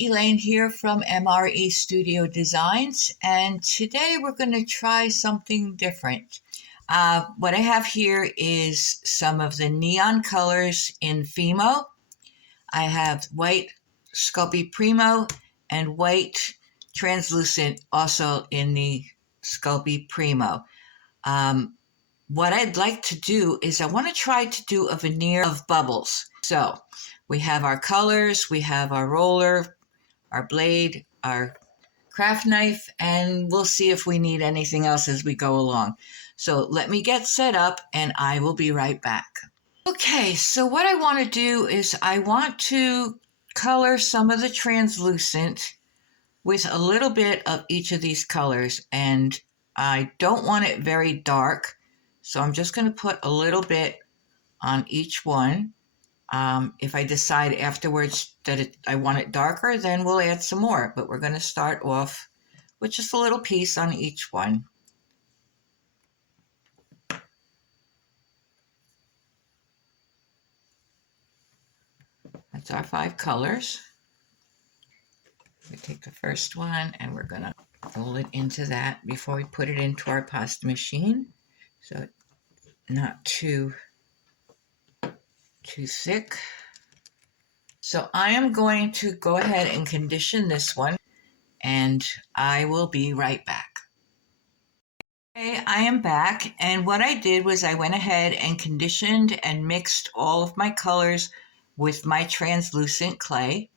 Elaine here from MRE Studio Designs, and today we're going to try something different. What I have here is some of the neon colors in Fimo. I have white Sculpey Primo and white translucent also in the Sculpey Primo. What I'd like to do is I want to try to do a veneer of bubbles. So we have our colors, we have our roller, our blade, our craft knife, and we'll see if we need anything else as we go along. So let me get set up and I will be right back. Okay, so what I want to do is I want to color some of the translucent with a little bit of each of these colors, and I don't want it very dark. So I'm just going to put a little bit on each one. If I decide afterwards that I want it darker, then we'll add some more. But we're going to start off with just a little piece on each one. That's our 5 colors. We take the first one and we're going to roll it into that before we put it into our pasta machine. So not too thick. So I am going to go ahead and condition this one, and I will be right back. Okay, I am back, and what I did was I went ahead and conditioned and mixed all of my colors with my translucent clay.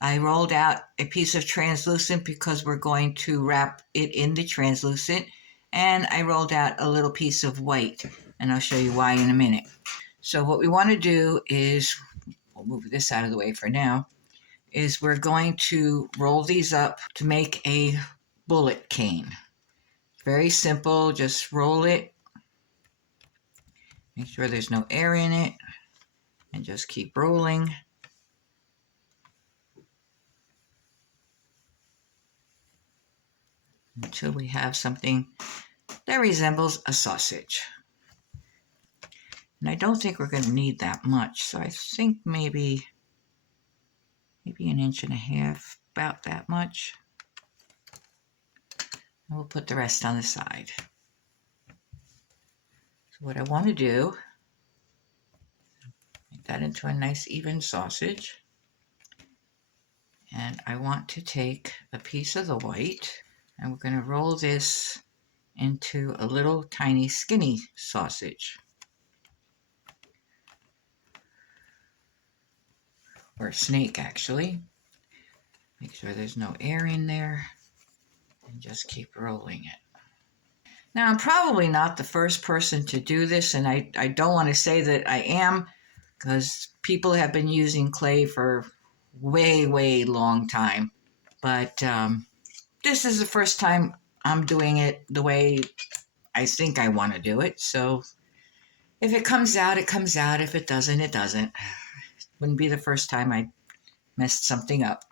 I rolled out a piece of translucent because we're going to wrap it in the translucent, and I rolled out a little piece of white, and I'll show you why in a minute. So what we want to do is, we'll move this out of the way for now, is we're going to roll these up to make a bullet cane. Very simple, just roll it, make sure there's no air in it, and just keep rolling. Until we have something that resembles a sausage. And I don't think we're going to need that much, so I think maybe 1.5 inches, about that much. And we'll put the rest on the side. So what I want to do, make that into a nice even sausage. And I want to take a piece of the white, and we're going to roll this into a little tiny skinny sausage. Or a snake, actually. Make sure there's no air in there, and just keep rolling it. Now, I'm probably not the first person to do this, and I don't want to say that I am, because people have been using clay for way long time. But this is the first time I'm doing it the way I think I want to do it. So if it comes out, it comes out. If it doesn't, it doesn't. Wouldn't be the first time I messed something up.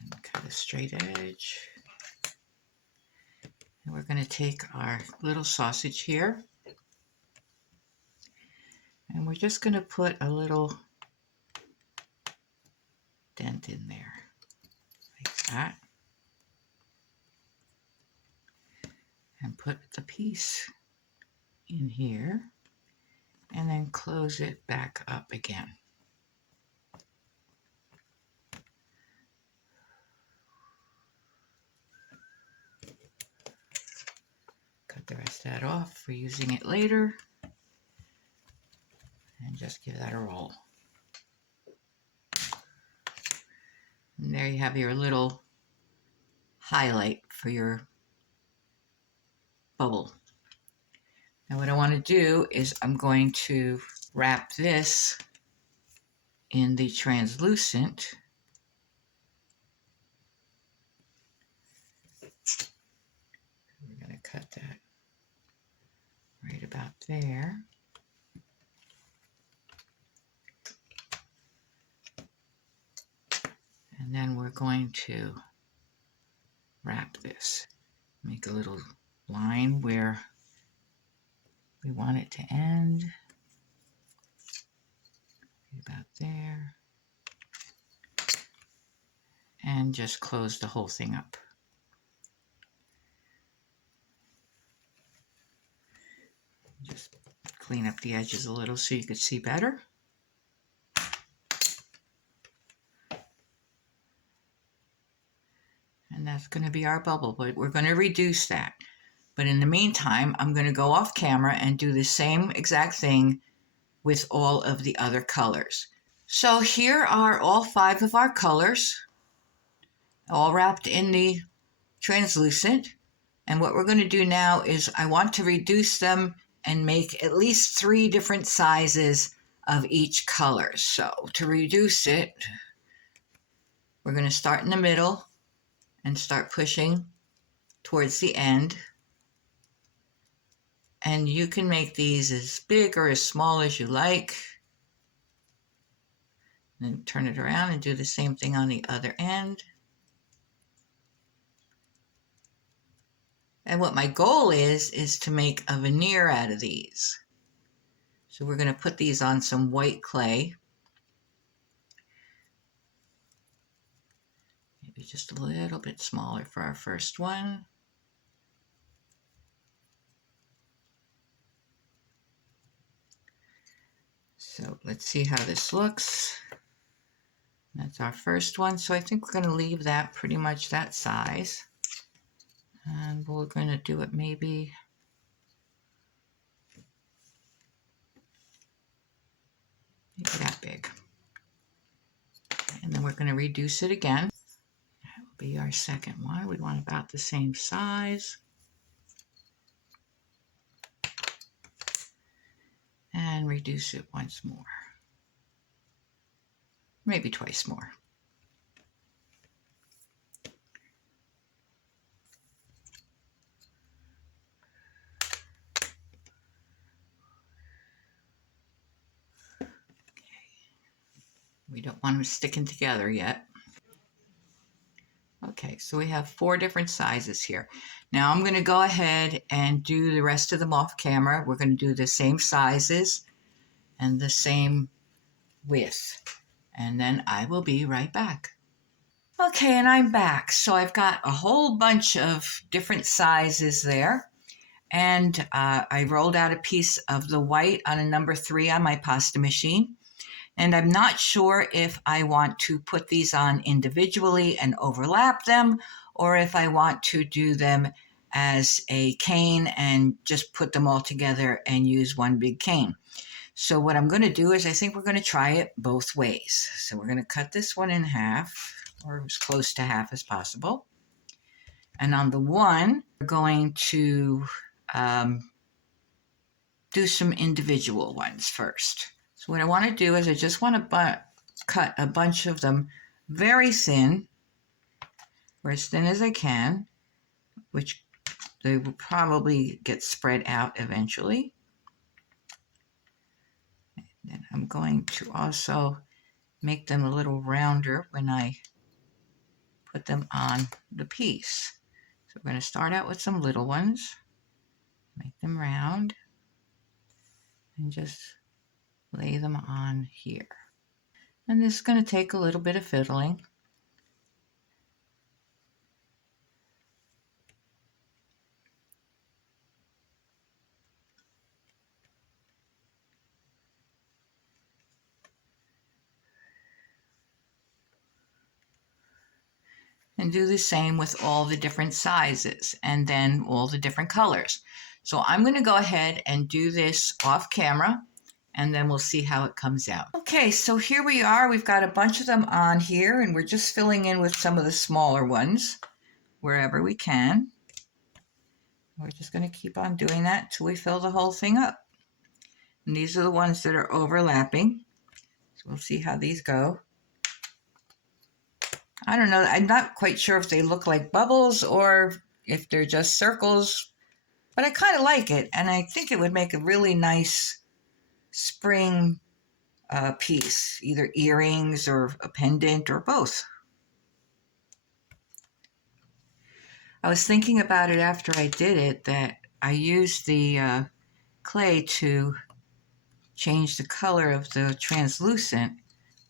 And cut a straight edge. And we're going to take our little sausage here, and we're just going to put a little dent in there, like that. And put the piece in here, and then close it back up again. Cut the rest of that off for using it later, and just give that a roll. And there you have your little highlight for your bubble. Now what I want to do is I'm going to wrap this in the translucent. We're going to cut that right about there. And then we're going to wrap this. Make a little line where we want it to end. About there. and just close the whole thing up. Just clean up the edges a little so you could see better. And that's going to be our bubble, but we're going to reduce that. But in the meantime, I'm going to go off camera and do the same exact thing with all of the other colors. So here are all 5 of our colors, all wrapped in the translucent. And what we're going to do now is I want to reduce them and make at least 3 different sizes of each color. So to reduce it, we're going to start in the middle and start pushing towards the end. And you can make these as big or as small as you like. Then turn it around and do the same thing on the other end. And what my goal is to make a veneer out of these. So we're going to put these on some white clay. Maybe just a little bit smaller for our first one. So let's see how this looks. That's our first one. So I think we're going to leave that pretty much that size. And we're going to do it maybe that big. And then we're going to reduce it again. That will be our second one. We want about the same size. And reduce it once more. Maybe twice more. We don't want them sticking together yet. Okay, so we have 4 different sizes here. Now I'm going to go ahead and do the rest of them off camera. We're going to do the same sizes and the same width. And then I will be right back. Okay, and I'm back. So I've got a whole bunch of different sizes there. And I rolled out a piece of the white on a number 3 on my pasta machine. And I'm not sure if I want to put these on individually and overlap them, or if I want to do them as a cane and just put them all together and use one big cane. So what I'm going to do is I think we're going to try it both ways. So we're going to cut this one in half, or as close to half as possible. And on the one, we're going to do some individual ones first. So what I want to do is I just want to cut a bunch of them very thin, or as thin as I can, which they will probably get spread out eventually. And then I'm going to also make them a little rounder when I put them on the piece. So we're going to start out with some little ones, make them round, and just lay them on here. And this is going to take a little bit of fiddling. And do the same with all the different sizes and then all the different colors. So I'm going to go ahead and do this off camera, and then we'll see how it comes out. Okay, so here we are. We've got a bunch of them on here, and we're just filling in with some of the smaller ones wherever we can. We're just going to keep on doing that till we fill the whole thing up. And these are the ones that are overlapping. So we'll see how these go. I don't know. I'm not quite sure if they look like bubbles or if they're just circles, but I kind of like it, and I think it would make a really nice spring piece, either earrings or a pendant or both. I was thinking about it after I did it, that I used the clay to change the color of the translucent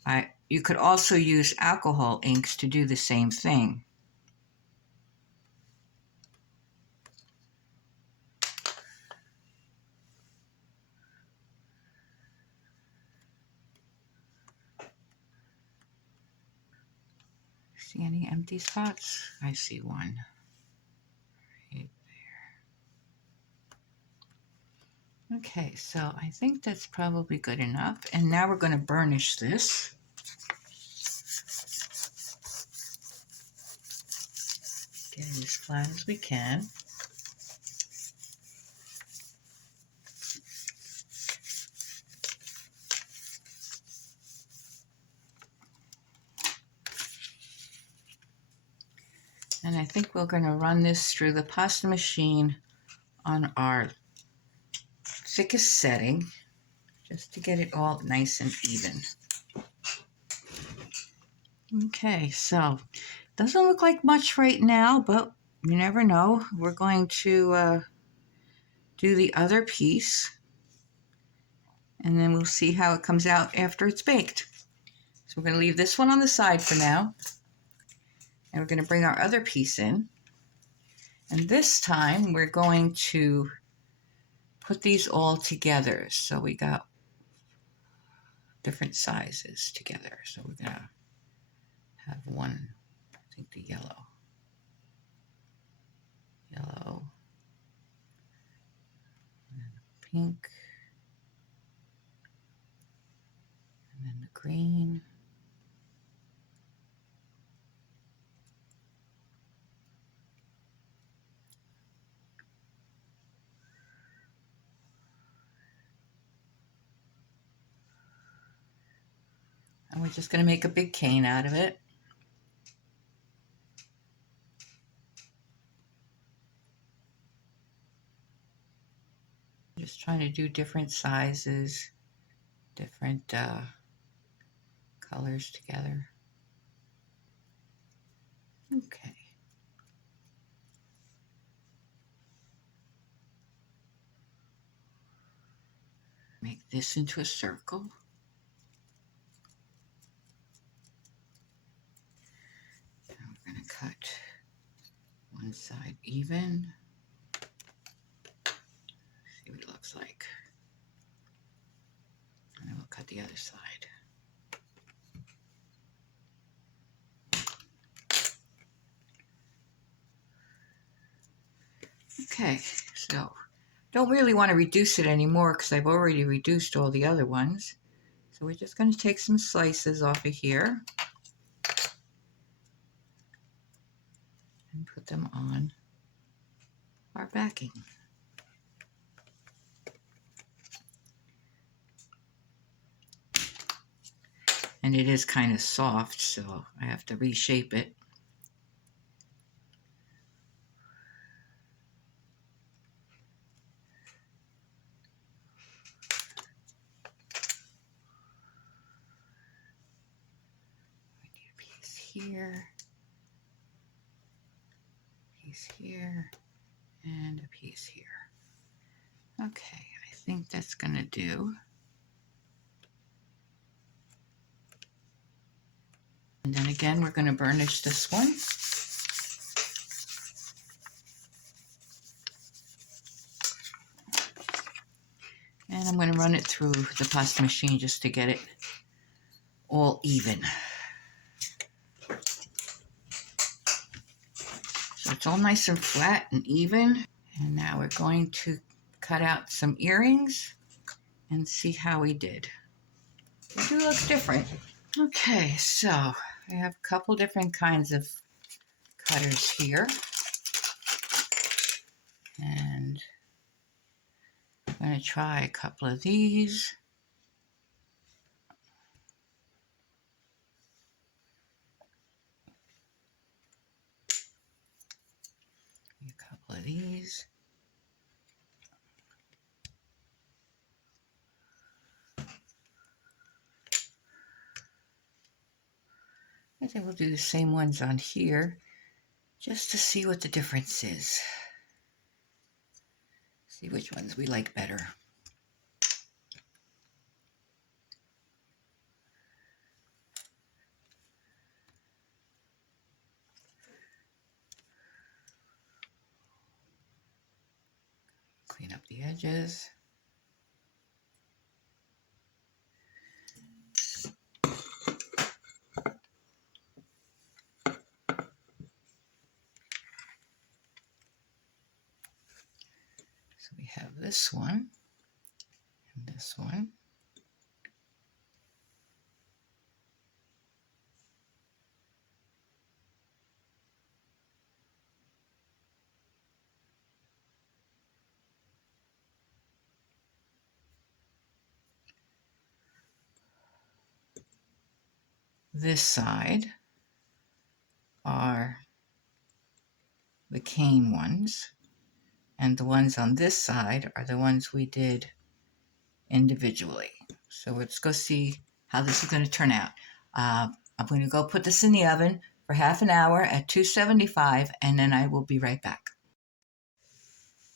by you could also use alcohol inks to do the same thing. See any empty spots? I see one right there. Okay, so I think that's probably good enough. And now we're going to burnish this. Get it as flat as we can. And I think we're going to run this through the pasta machine on our thickest setting, just to get it all nice and even. Okay, so doesn't look like much right now, but you never know. We're going to do the other piece, and then we'll see how it comes out after it's baked. So we're going to leave this one on the side for now, and we're going to bring our other piece in. And this time we're going to put these all together. So we got different sizes together. So we're going to have one, I think the yellow, and then the pink, and then the green, and we're just going to make a big cane out of it. Just trying to do different sizes, different colors together. Okay. Make this into a circle. And we're going to cut one side even. See what it looks like. And then we'll cut the other side. Okay, so don't really want to reduce it anymore because I've already reduced all the other ones. So we're just going to take some slices off of here and put them on our backing. And it is kind of soft, so I have to reshape it. I need a piece here, and a piece here. Okay, I think that's gonna do. And then again, we're gonna burnish this one. And I'm gonna run it through the pasta machine just to get it all even. So it's all nice and flat and even. And now we're going to cut out some earrings and see how we did. They do look different. Okay, so I have a couple different kinds of cutters here. And I'm going to try a couple of these. A couple of these. I think we'll do the same ones on here just to see what the difference is. See which ones we like better. up the edges. So we have this one and this one. This side are the cane ones, and the ones on this side are the ones we did individually. So let's go see how this is going to turn out. I'm going to go put this in the oven for half an hour at 275, and then I will be right back.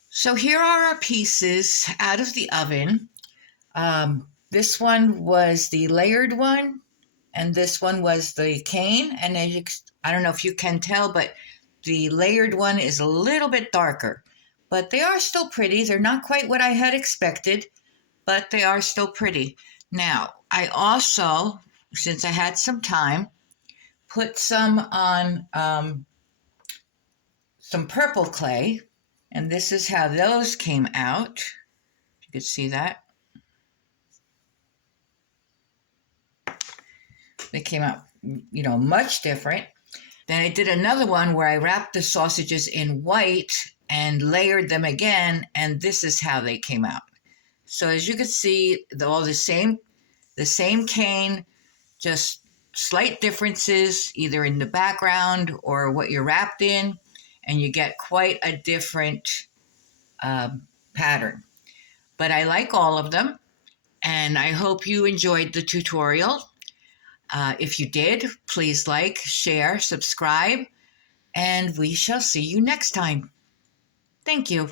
So here are our pieces out of the oven. This one was the layered one, and this one was the cane. And I don't know if you can tell, but the layered one is a little bit darker. But they are still pretty. They're not quite what I had expected, but they are still pretty. Now, I also, since I had some time, put some on some purple clay, and this is how those came out. You can see that. They came out, much different. Then I did another one where I wrapped the sausages in white and layered them again, and this is how they came out. So as you can see, all the same cane, just slight differences either in the background or what you're wrapped in, and you get quite a different pattern. But I like all of them, and I hope you enjoyed the tutorial. If you did, please like, share, subscribe, and we shall see you next time. Thank you.